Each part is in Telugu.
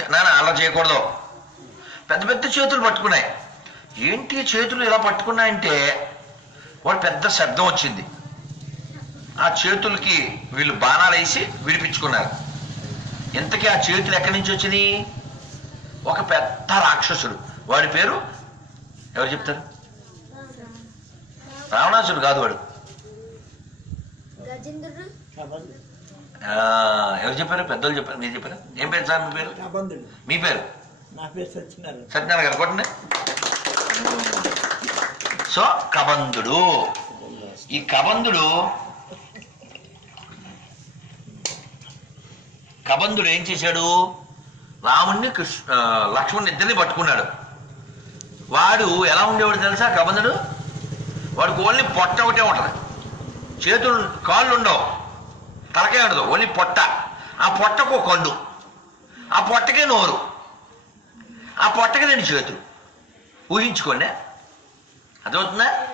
నాన్న అలా చేయకూడదు. పెద్ద పెద్ద చేతులు పట్టుకున్నాయి. ఏంటి చేతులు ఇలా పట్టుకున్నాయంటే వాడు పెద్ద శబ్దం వచ్చింది. ఆ చేతులకి వీళ్ళు బాణాలు వేసి విడిపించుకున్నారు. ఇంతకీ ఆ చేతులు ఎక్కడి నుంచి వచ్చినాయి? ఒక పెద్ద రాక్షసుడు. వాడి పేరు ఎవరు చెప్తారు? రావణాసుడు కాదు వాడు. గజేంద్రుడు? ఆ, ఎవరు చెప్పారు? పెద్దోళ్ళు చెప్పారు. మీరు చెప్పారు? ఏం పేరు సార్ మీ పేరు? మీ పేరు? నా పేరు సత్యనారాయణ. సత్యనారాయణ గారు కొట్టండి. సో కబంధుడు ఈ కబంధుడు కబంధుడు ఏం చేశాడు? రాముణ్ణి కృష్ణ ఆ, లక్ష్మణుని ఇద్దరిని పట్టుకున్నాడు. వాడు ఎలా ఉండేవాడు తెలుసా కబంధుడు వాడికి ఓన్లీ పొట్ట ఒకటే ఉంటుంది. చేతులు కాళ్ళు ఉండవు. తలకే ఉండదు ఓన్లీ పొట్ట. ఆ పొట్టకు ఒక కళ్ళు ఆ పొట్టకే నోరు. ఆ పొట్టకి రెండు చేతులు. ఊహించుకోండి. అదవుతుందా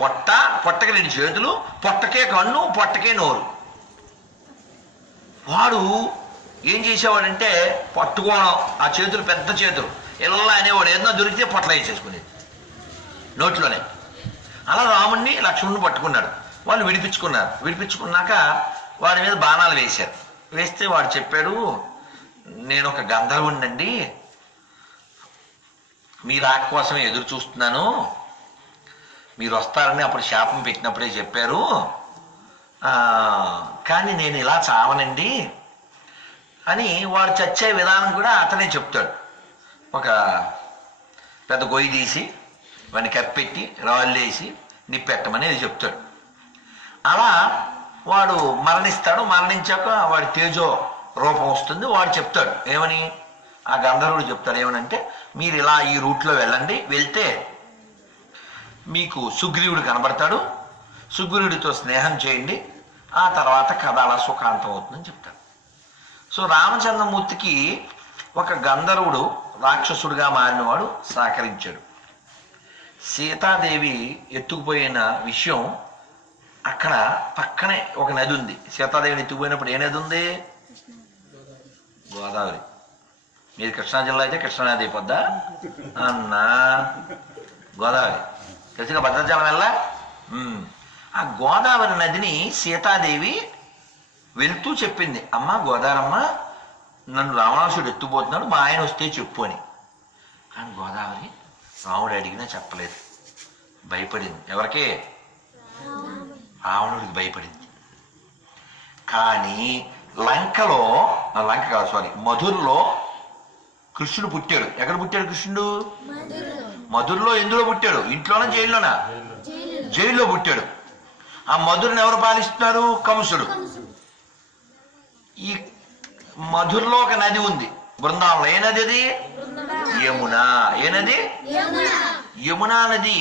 పొట్ట పొట్టకి రెండు చేతులు పొట్టకే కన్ను పొట్టకే నోరు. వాడు ఏం చేసేవాడంటే పట్టుకోవడం ఆ చేతులు పెద్ద చేతులు. ఇలా అనేవాడు ఏదైనా దొరికితే పొట్ల వేసేసుకునేది. నోట్లోనే. అలా రాముణ్ణి లక్ష్మణుని పట్టుకున్నాడు. వాళ్ళు విడిపించుకున్నారు. విడిపించుకున్నాక వాడి మీద బాణాలు వేశారు. వేస్తే వాడు చెప్పాడు నేను ఒక గంధర్వుండండి మీ రాక కోసం ఎదురు చూస్తున్నాను. మీరు వస్తారని అప్పుడు శాపం పెట్టినప్పుడే చెప్పారు. కానీ నేను ఇలా చావనండి అని వాడు చచ్చే విధానం కూడా అతనే చెప్తాడు. ఒక పెద్ద గొయ్యి తీసి వాడిని కప్పెట్టి రాళ్ళు వేసి నిప్పెట్టమని చెప్తాడు. అలా వాడు మరణిస్తాడు. మరణించాక వాడి తేజో రూపం వస్తుంది. వాడు చెప్తాడు ఏమని? ఆ గంధర్వుడు చెప్తాడు ఏమనంటే మీరు ఇలా ఈ రూట్లో వెళ్ళండి. వెళ్తే మీకు సుగ్రీవుడు కనబడతాడు. సుగ్రీవుడితో స్నేహం చేయండి. ఆ తర్వాత కథ అలా సుఖాంతం అవుతుందని చెప్తాడు. సో రామచంద్రమూర్తికి ఒక గంధర్వుడు రాక్షసుడిగా మారినవాడు సహకరించాడు. సీతాదేవి ఎత్తుకుపోయిన విషయం అక్కడ పక్కనే ఒక నది ఉంది. సీతాదేవిని ఎత్తుకుపోయినప్పుడు ఏ నది ఉంది? గోదావరి. మీరు కృష్ణా జిల్లా అయితే కృష్ణానది అయిపోద్దా? అన్నా. గోదావరి. తెలుసుగా భద్రాచలం వెళ్ళా ఆ గోదావరి నదిని సీతాదేవి వెళ్తూ చెప్పింది. అమ్మ గోదావరమ్మ నన్ను రావణాసుడు ఎత్తుపోతున్నాడు మా ఆయన వస్తే చెప్పు అని. కానీ గోదావరి రాముడు అడిగినా చెప్పలేదు. భయపడింది. ఎవరికి? రావణుడికి భయపడింది. కానీ లంకలో లంక కాదు సారీ మధురలో కృష్ణుడు పుట్టాడు. ఎక్కడ పుట్టాడు కృష్ణుడు? మధురలో. ఎందులో పుట్టాడు? ఇంట్లోనా జైల్లోనా? జైల్లో పుట్టాడు. ఆ మధురని ఎవరు పాలిస్తున్నారు? కంసుడు. ఈ మధురలో ఒక నది ఉంది. బృందావనం ఏ నది అది? యమున. ఏ నది? యమునా నది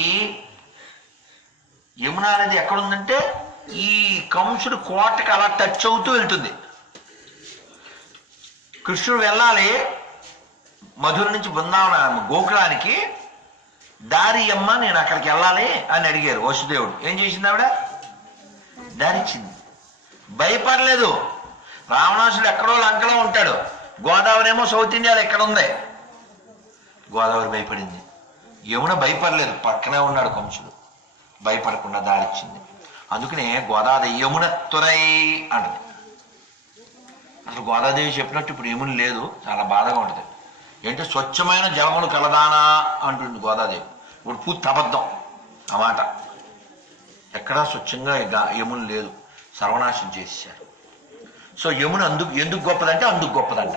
యమున నది ఎక్కడుందంటే ఈ కంసుడు కోటకి అలా టచ్ అవుతూ వెళ్తుంది. కృష్ణుడు వెళ్ళాలి మధుర నుంచి బృందావన గోకులానికి దారి అమ్మ నేను అక్కడికి వెళ్ళాలి అని అడిగారు వసుదేవుడు. ఏం చేసింది ఆవిడ? దారిచ్చింది. భయపడలేదు. రావణాసుడు ఎక్కడో లంకలో ఉంటాడు. గోదావరి ఏమో సౌత్ ఇండియాలో ఎక్కడ ఉంది గోదావరి భయపడింది. యమున భయపడలేదు. పక్కనే ఉన్నాడు కంసుడు. భయపడకుండా దారిచ్చింది. అందుకనే గోదావరి యమున తురై అంటది. అసలు గోదాదేవి చెప్పినట్టు ఇప్పుడు యమున లేదు చాలా బాధగా ఉంటుంది. ఏంటంటే స్వచ్ఛమైన జలమును కలదానా అంటుంది గోదాదేవి. ఇప్పుడు పూర్తి అబద్ధం ఆ మాట. ఎక్కడా స్వచ్ఛంగా యముని యమున లేదు సర్వనాశం చేశారు సో యమున అందుకు ఎందుకు గొప్పదంటే అందుకు గొప్పదంట.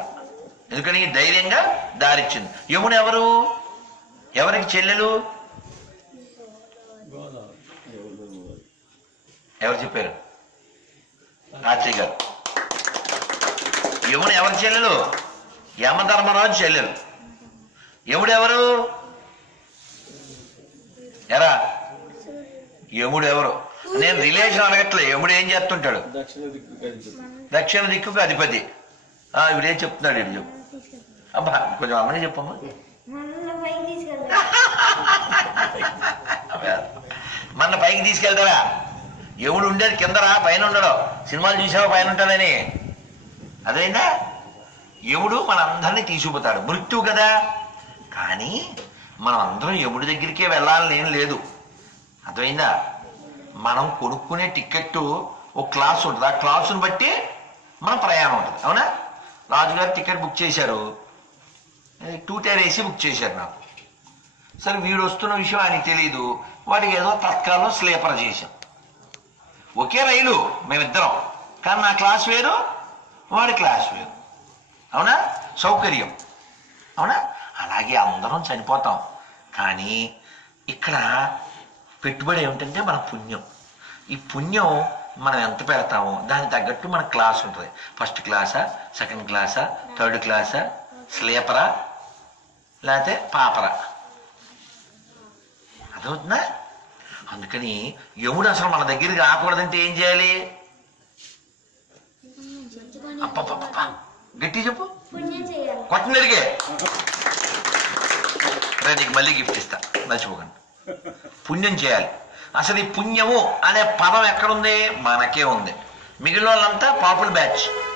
ఎందుకని? ధైర్యంగా దారిచ్చింది. యమున ఎవరు ఎవరికి చెల్లెలు? ఎవరు చెప్పారు? ఆచయ్య గారు. యమున ఎవరి చెల్లెలు? యమధర్మరాజు చెల్లెలు. యముడు ఎవరు? ఎరా? యముడు ఎవరు? నేను రిలేషన్ అడగట్లే యముడు ఏం చేస్తుంటాడు? దక్షిణ దిక్కు దిక్కుకు అధిపతి. ఆ ఇవిడేం చెప్తున్నాడు ఇడు చెప్పు. అబ్బా కొంచెం అమ్మని చెప్పమ్మా. మన పైకి తీసుకెళ్తారా? ఎవడు ఉండేది కిందరా పైన ఉండడు. సినిమాలు చూసావా పైన ఉంటాడని అదేందా? మన మనందరినీ తీసుకుపోతాడు. మృత్యువు కదా. కానీ మనం అందరం ఎవడి దగ్గరికే వెళ్ళాలని ఏం లేదు. అర్థమైందా? మనం కొనుక్కునే టికెట్ ఒక క్లాస్ ఉంటుంది. ఆ క్లాసును బట్టి మన ప్రయాణం ఉంటుంది. అవునా? రాజుగారు టికెట్ బుక్ చేశారు. టూ టైర్ వేసి బుక్ చేశారు నాకు. సరే వీడు వస్తున్న విషయం ఆయనకి తెలియదు వాడికి ఏదో తత్కాలం స్లీపర్ చేశాం. ఒకే రైలు మేమిద్దరం. కానీ నా క్లాస్ వేరు వాడి క్లాస్ వేరు. అవునా? సౌకర్యం. అవునా? అలాగే అందరం చనిపోతాం. కానీ ఇక్కడ పెట్టుబడి ఏమిటంటే మన పుణ్యం. ఈ పుణ్యం మనం ఎంత పెడతామో దానికి తగ్గట్టు మన క్లాస్ ఉంటుంది. ఫస్ట్ క్లాసా సెకండ్ క్లాసా థర్డ్ క్లాసా స్లీపరా లేకపోతే పాపరా. అదవుతుందా అందుకని యముడు అసలు మన దగ్గరికి రాకూడదంటే ఏం చేయాలి? అప్పప్ప గట్టి చెప్పు. పుణ్యం చేయాలి. కొట్టని అడిగే రే నీకు మళ్ళీ గిఫ్ట్ ఇస్తా. మర్చిపోకండి. పుణ్యం చేయాలి. అసలు ఈ పుణ్యము అనే పదం ఎక్కడుంది? మనకే ఉంది. మిగిలిన వాళ్ళంతా పాపుల బ్యాచ్.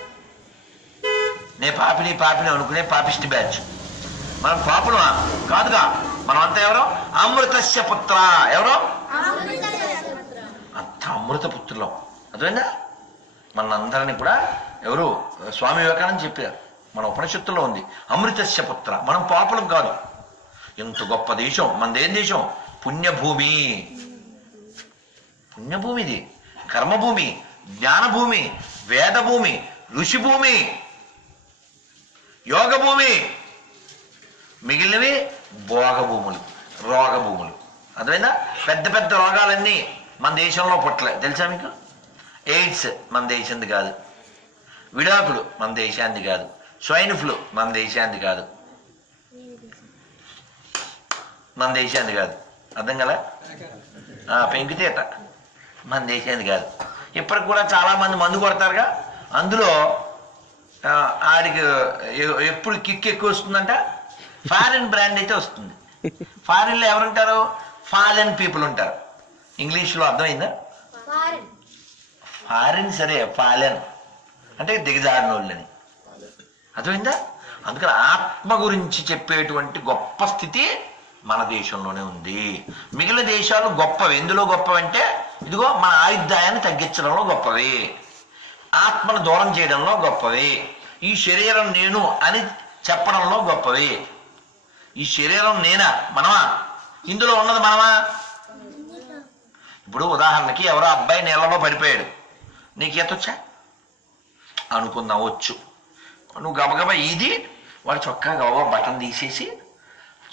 నే పాపిని పాపిని అనుకునే పాపిష్టి బ్యాచ్. మనం పాపులమా? కాదుగా. మనం అంతా ఎవరో? అమృతస్య పుత్ర. ఎవరో? అంత అమృత పుత్రులం. అదేనా మనందరినీ కూడా ఎవరు? స్వామి వివేకానంద చెప్పారు. మన ఉపనిషత్తులో ఉంది. అమృతస్య పుత్ర. మనం పాపలం కాదు. ఇంత గొప్ప దేశం. మనదేం దేశం? పుణ్యభూమి. పుణ్యభూమి ఇది. కర్మభూమి జ్ఞానభూమి వేదభూమి ఋషిభూమి యోగభూమి. మిగిలినవి భోగభూములు రోగభూములు. అర్థమైందా? పెద్ద పెద్ద రోగాలన్నీ మన దేశంలో పుట్టలే. తెలుసా మీకు? ఎయిడ్స్ మన దేశంది కాదు. విడాకులు మన దేశాంది కాదు. స్వైన్ ఫ్లూ మన దేశాంది కాదు. మన దేశాంది కాదు. అర్థం కదా? పెంకుతీట మన దేశాంది కాదు. ఇప్పటికి కూడా చాలా మంది మందు కొడతారుగా. అందులో ఆడికి ఎప్పుడు కిక్ ఎక్కువ వస్తుందంట? ఫారిన్ బ్రాండ్ అయితే వస్తుంది. ఫారిన్లో ఎవరుంటారు? ఫారెన్ పీపుల్ ఉంటారు. ఇంగ్లీష్లో అర్థమైందా? ఫారెన్ సరే ఫాలెన్ అంటే దిగజారిన వాళ్ళని అర్థమైందా? అందుకని ఆత్మ గురించి చెప్పేటువంటి గొప్ప స్థితి మన దేశంలోనే ఉంది. మిగిలిన దేశాలు గొప్పవి. ఎందులో గొప్పవంటే ఇదిగో మన ఆయుర్దాయాన్ని తగ్గించడంలో గొప్పవి. ఆత్మను దూరం చేయడంలో గొప్పవి. ఈ శరీరం నేను అని చెప్పడంలో గొప్పవి. ఈ శరీరం నేనా? మనమా? ఇందులో ఉన్నది మనమా? ఇప్పుడు ఉదాహరణకి ఎవరో అబ్బాయి నీళ్ళలో పడిపోయాడు. నీకు వచ్చా అనుకుందాం వచ్చు. నువ్వు గబగబా ఇది వాడు చొక్కా గబగబా బటన్ తీసేసి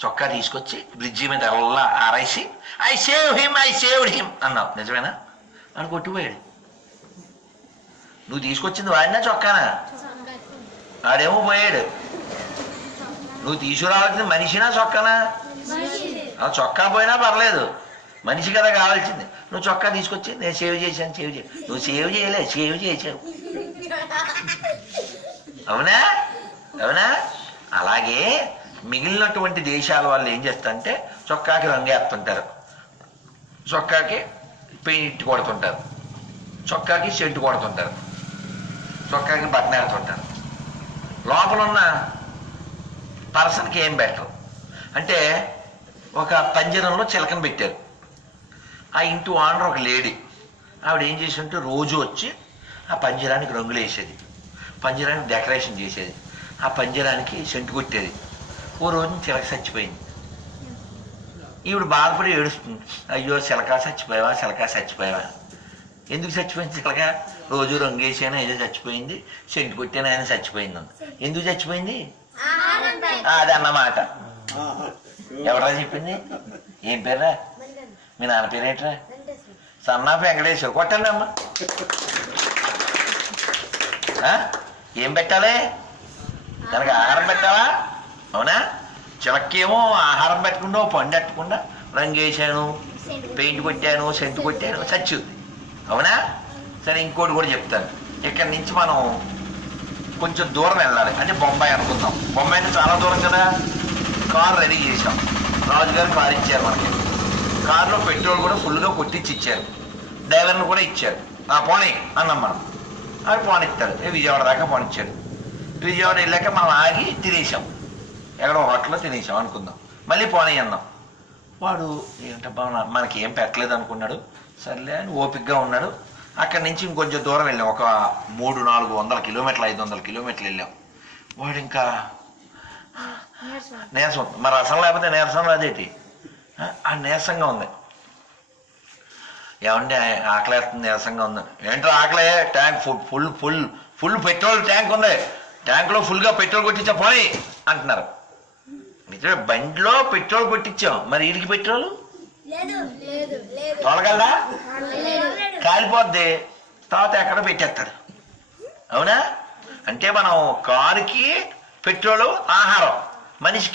చొక్కా తీసుకొచ్చి బ్రిడ్జి మీద అల్లా ఆరేసి I save him I saved him అన్నావు. నిజమేనా? అని కొట్టిపోయాడు నువ్వు తీసుకొచ్చింది వాడినా చొక్కానా? వాడేమో పోయాడు. నువ్వు తీసుకురావాల్సింది మనిషినా చొక్కానా? ఆ చొక్కా పోయినా పర్లేదు. మనిషి కదా కావాల్సింది. నువ్వు చొక్కా తీసుకొచ్చి నేను సేవ్ చేశాను సేవ్ చే నువ్వు సేవ్ చేయలే సేవ్ చేసావు అవునా? అవునా? అలాగే మిగిలినటువంటి దేశాల వాళ్ళు ఏం చేస్తారంటే చొక్కాకి రంగు వేస్తుంటారు. చొక్కాకి పెయింట్ కొడుతుంటారు. చొక్కాకి సెంటు కొడుతుంటారు. చొక్కాకి బట్టనేడుతుంటారు లోపల ఉన్న పర్సన్కి ఏం బెటర్? అంటే ఒక పంజరంలో చిలకను పెట్టారు. ఆ ఇంటి ఓనర్ ఒక లేడీ. ఆవిడ ఏం చేసి ఉంటే రోజు వచ్చి ఆ పంజరానికి రంగులు వేసేది. పంజరానికి డెకరేషన్ చేసేది. ఆ పంజరానికి సెంటు కొట్టేది. ఓ రోజు చిలక చచ్చిపోయింది. ఈవిడ బాధపడి ఏడుస్తుంది. అయ్యో చిలక చచ్చిపోయావా చిలక చచ్చిపోయావా? ఎందుకు చచ్చిపోయింది చిలక? రోజు రంగు వేసాను ఏదో చచ్చిపోయింది. సెంటు కొట్టాను ఆయన చచ్చిపోయింది. ఎందుకు చచ్చిపోయింది? అది అన్నమాట ఎవరా చెప్పింది? ఏం పేరా మీ నాన్న పేరేట్రా? సన్నా వెంకటేశ్వర కొట్టండి అమ్మ ఏం పెట్టాలి? దానికి ఆహారం పెట్టావా? అవునా? చిలక్కేమో ఆహారం పెట్టకుండా పండు పెట్టకుండా రంగు వేసాను పెయింట్ కొట్టాను సెంటు కొట్టాను చచ్చింది అవునా? సరే ఇంకోటి కూడా చెప్తాను. ఇక్కడి నుంచి మనం కొంచెం దూరం వెళ్ళాలి. అంటే బొంబాయి అనుకుందాం. బొంబాయి అంటే చాలా దూరం కదా. కార్ రెడీ చేసాం రాజుగారు కార్ ఇచ్చారు మనకి కార్లో పెట్రోల్ కూడా ఫుల్గా కొట్టించి ఇచ్చారు. డ్రైవర్ని కూడా ఇచ్చారు. ఆ పోనీ అన్నాం మనం. అవి పోనిస్తారు విజయవాడ దాకా పోనిచ్చాడు విజయవాడ వెళ్ళాక మనం ఆగి తినేసాం ఎక్కడో హోటల్లో తినేసాం అనుకుందాం. మళ్ళీ పోనీ అన్నాం. వాడు ఏంటబ్బా మనకి ఏం పెట్టలేదు అనుకున్నాడు. సర్లే అని ఓపిక్గా ఉన్నాడు. అక్కడి నుంచి ఇంకొంచెం దూరం వెళ్ళాం. ఒక మూడు నాలుగు వందల కిలోమీటర్లు ఐదు వందల కిలోమీటర్లు వెళ్ళాం. వాడు ఇంకా నీరసం. మరి రసం లేకపోతే నీరసం అదేటి ఆ, నీరసంగా ఉంది. ఏమండి ఆకలి వేస్తుంది నీరసంగా ఉంది. ఏంటో ఆకలే? Tank full full full full petrol tank ఉంది. ట్యాంక్లో ఫుల్గా పెట్రోల్ కొట్టించా పోయి అంటున్నారు. నిజమే బండిలో పెట్రోల్ కొట్టించాం. మరి వీడికి పెట్రోల్? లేదు లేదు లేదు. తొలగలదా లేదు. కాలిపోద్ది. తర్వాత ఎక్కడ పెట్టేస్తాడు? అవునా? అంటే మనం కారుకి పెట్రోల్ ఆహారం. మనిషికి